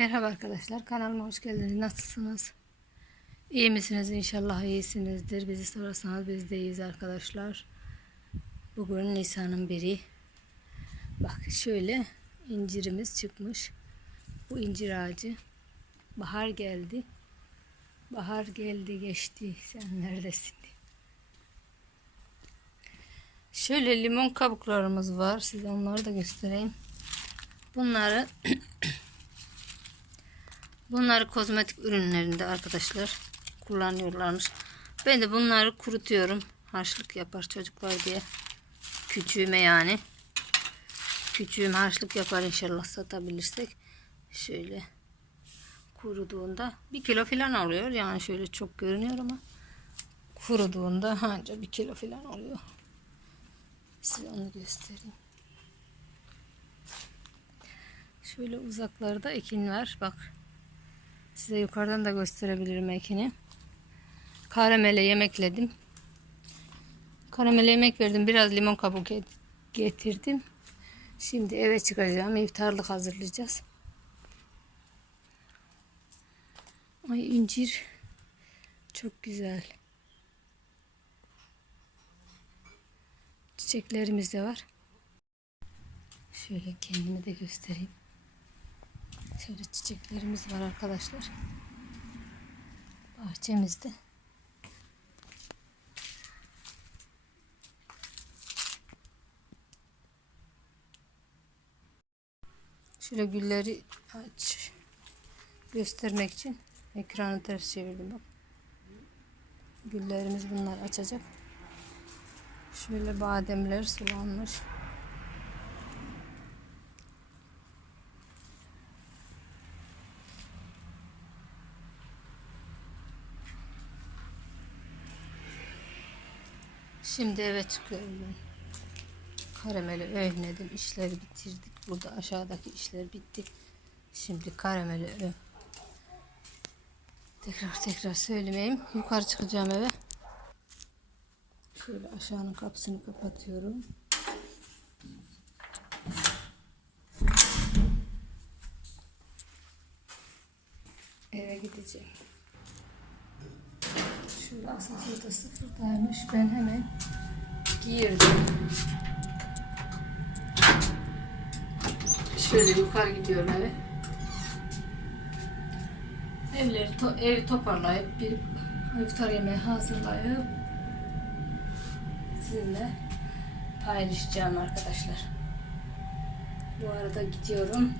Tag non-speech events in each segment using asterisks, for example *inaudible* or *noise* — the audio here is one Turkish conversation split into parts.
Merhaba arkadaşlar kanalıma hoş geldiniz. Nasılsınız? İyi misiniz? İnşallah iyisinizdir. Bizi sorarsanız biz de iyiyiz arkadaşlar. Bugün Nisan'ın biri. Bak şöyle incirimiz çıkmış. Bu incir ağacı. Bahar geldi. Bahar geldi geçti. Sen neredesin? Şöyle limon kabuklarımız var. Size onları da göstereyim. Bunları *clears throat* Bunları kozmetik ürünlerinde arkadaşlar kullanıyorlarmış. Ben de bunları kurutuyorum. Harçlık yapar çocuklar diye. Küçüğüme yani. Küçüğüm harçlık yapar inşallah satabilirsek. Şöyle kuruduğunda bir kilo falan oluyor. Yani şöyle çok görünüyor ama kuruduğunda anca bir kilo falan oluyor. Size onu göstereyim. Şöyle uzaklarda ekin var. Bak. Size yukarıdan da gösterebilirim ekini. Karamele yemekledim. Karamele yemek verdim. Biraz limon kabuğu get- getirdim. Şimdi eve çıkacağım. İftarlık hazırlayacağız. Ay incir. Çok güzel. Çiçeklerimiz de var. Şöyle kendimi de göstereyim. Şöyle çiçeklerimiz var arkadaşlar. Bahçemizde. Şöyle gülleri aç göstermek için ekranı ters çevirdim bak. Güllerimiz bunlar açacak. Şöyle bademler sulanmış. Şimdi eve çıkıyorum ben. Karameli öğnedim. işleri bitirdik. Burada aşağıdaki işler bitti. Şimdi karameli öv. Tekrar tekrar söylemeyeyim. Yukarı çıkacağım eve. Şöyle aşağının kapısını kapatıyorum. Eve gideceğim. Şöyle asansörde sıfırdaymış. Ben hemen girdim. Şöyle yukarı gidiyorum eve. Evleri to evi toparlayıp bir iftar yemeği hazırlayıp sizinle paylaşacağım arkadaşlar. Bu arada gidiyorum.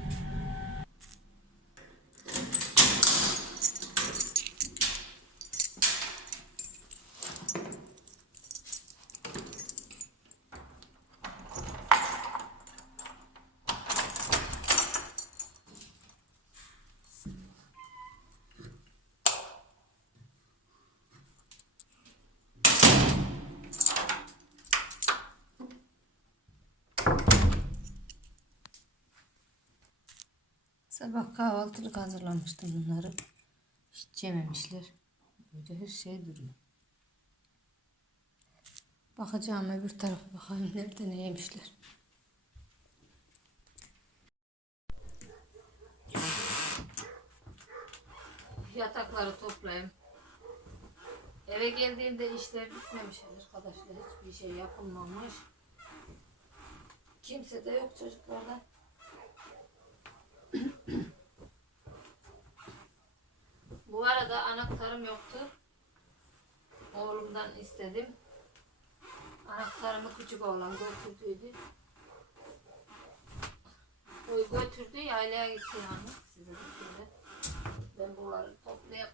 Sabah kahvaltılık hazırlamıştım bunları. Hiç yememişler. Böyle her şey duruyor. Bakacağım öbür tarafa bakayım nerede ne yemişler. Yatakları toplayayım. Eve geldiğimde işler bitmemiş arkadaşlar. Hiçbir şey yapılmamış. Kimse de yok çocuklardan. Bu arada anahtarım yoktu. Oğlumdan istedim. Anahtarımı küçük oğlan götürdüydü. O götürdü yaylaya gitti yani. Size şöyle. Ben bunları toplayıp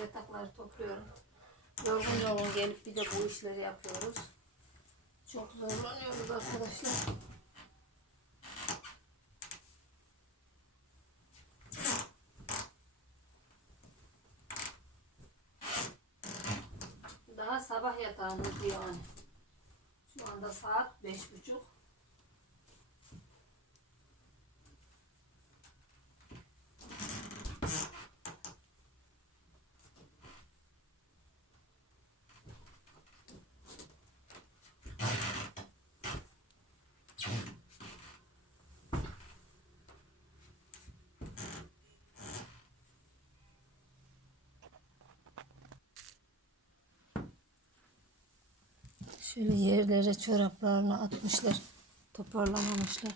yatakları topluyorum. Yorgun yorgun gelip bir de bu işleri yapıyoruz. Çok zorlanıyoruz arkadaşlar. Sabah yatağımızdı yani. Şu anda saat beş buçuk. Şöyle yerlere çoraplarını atmışlar. Toparlamamışlar.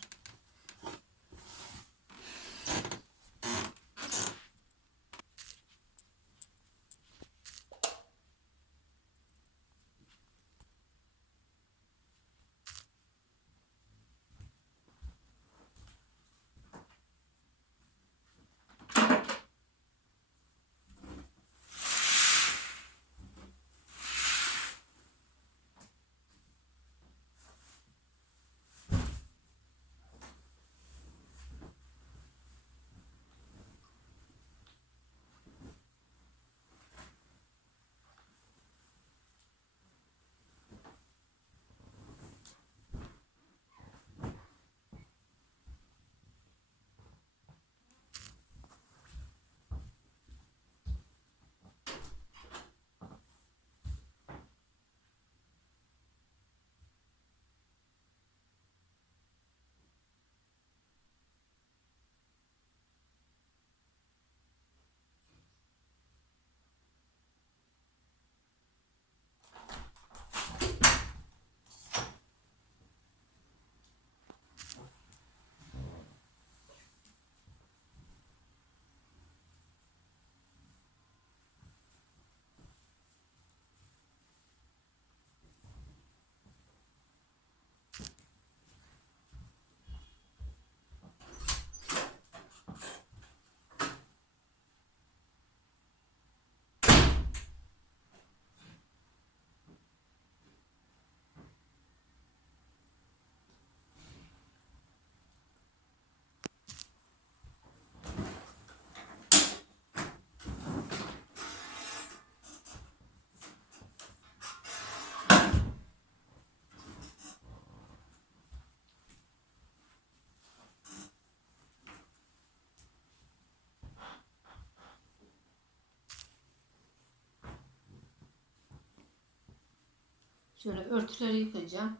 Şöyle örtüleri yıkayacağım.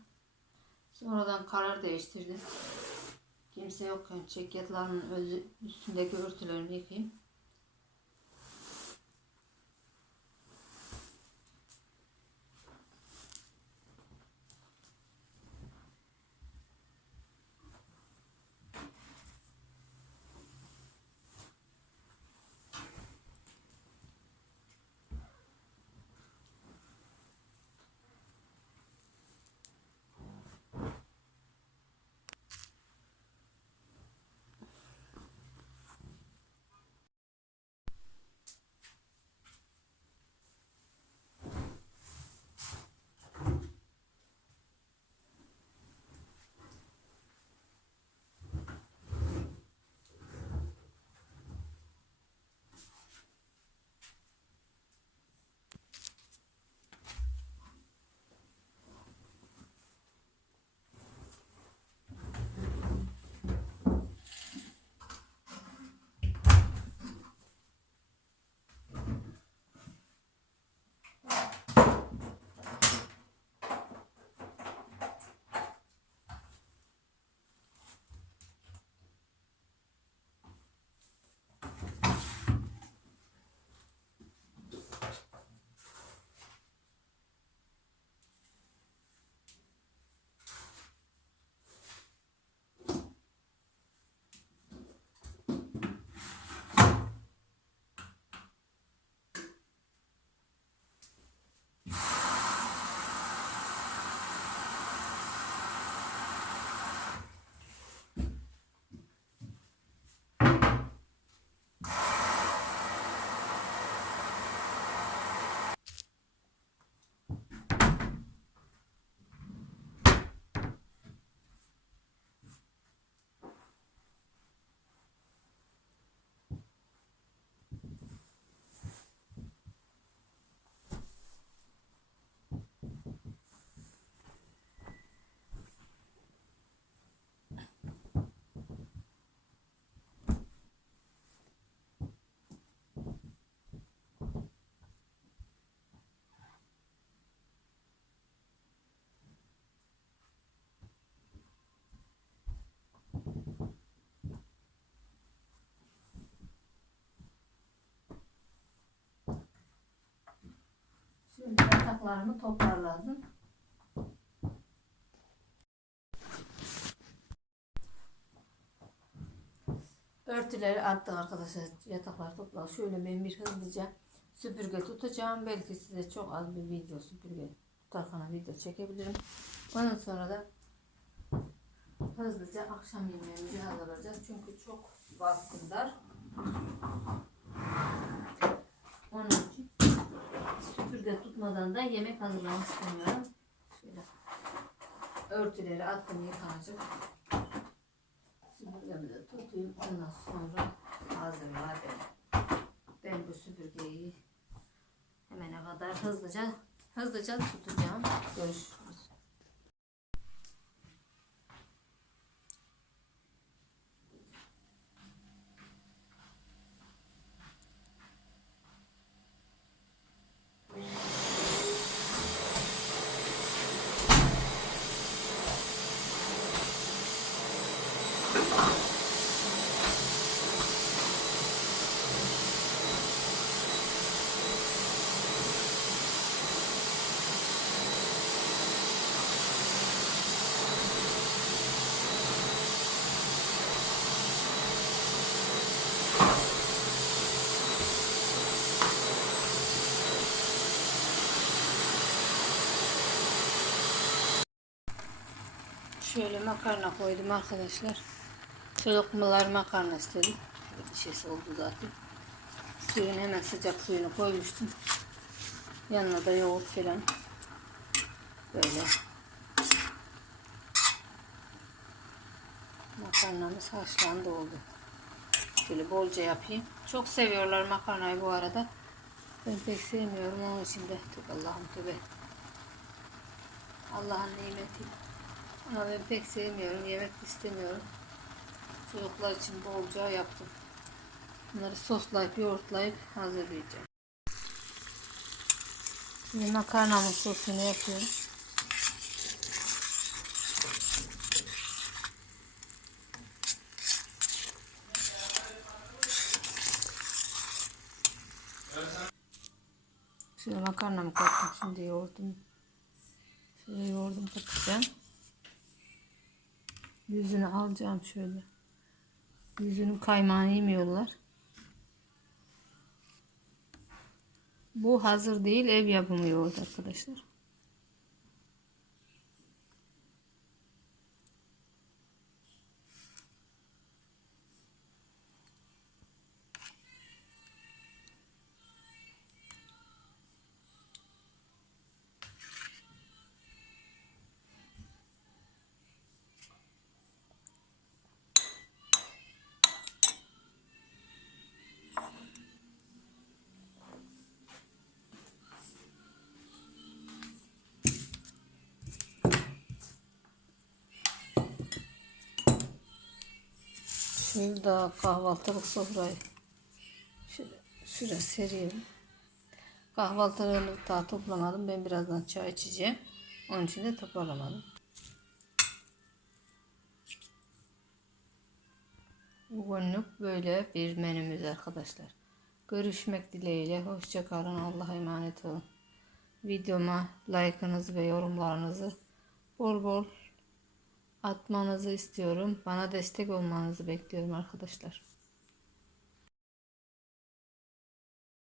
Sonradan karar değiştirdim. Kimse yokken özü, üstündeki örtülerimi yıkayayım. yapraklarını toparladım. Örtüleri attım arkadaşlar. Yataklar topla. Şöyle ben bir hızlıca süpürge tutacağım. Belki size çok az bir video süpürge tutarken video çekebilirim. Ondan sonra da hızlıca akşam yemeğimizi hazırlayacağız. Çünkü çok baskınlar. Tutmadan da yemek hazırlamak istemiyorum. Şöyle örtüleri attım yıkanacak. Süpürgemi de tutayım. Ondan sonra hazırlar ben. Ben bu süpürgeyi hemen kadar hızlıca hızlıca tutacağım. Görüşürüz. Şöyle makarna koydum arkadaşlar. Çocuklar makarna istedim. Bir şeysi oldu zaten. Suyunu hemen sıcak suyunu koymuştum. Yanına da yoğurt falan. Böyle. Makarnamız haşlandı oldu. Şöyle bolca yapayım. Çok seviyorlar makarnayı bu arada. Ben pek sevmiyorum onun için de. Allah'ım tövbe. Allah'ın nimeti. Ben pek sevmiyorum. Yemek istemiyorum. Çocuklar için bolca yaptım. Bunları soslayıp yoğurtlayıp hazırlayacağım. Şimdi makarnamın sosunu yapıyorum. Şöyle makarnamı kattım. Şimdi yoğurdum. Şöyle yoğurdum katacağım. Yüzünü alacağım şöyle. Yüzünün kaymağını yemiyorlar. Bu hazır değil ev yapımı yoğurt arkadaşlar. Şurada kahvaltılık sofrayı şöyle şuraya sereyim. Kahvaltılığını daha toplamadım. Ben birazdan çay içeceğim. Onun için de toplamadım. Bugünlük böyle bir menümüz arkadaşlar. Görüşmek dileğiyle. Hoşçakalın. Allah'a emanet olun. Videoma like'ınızı ve yorumlarınızı bol bol atmanızı istiyorum. Bana destek olmanızı bekliyorum arkadaşlar.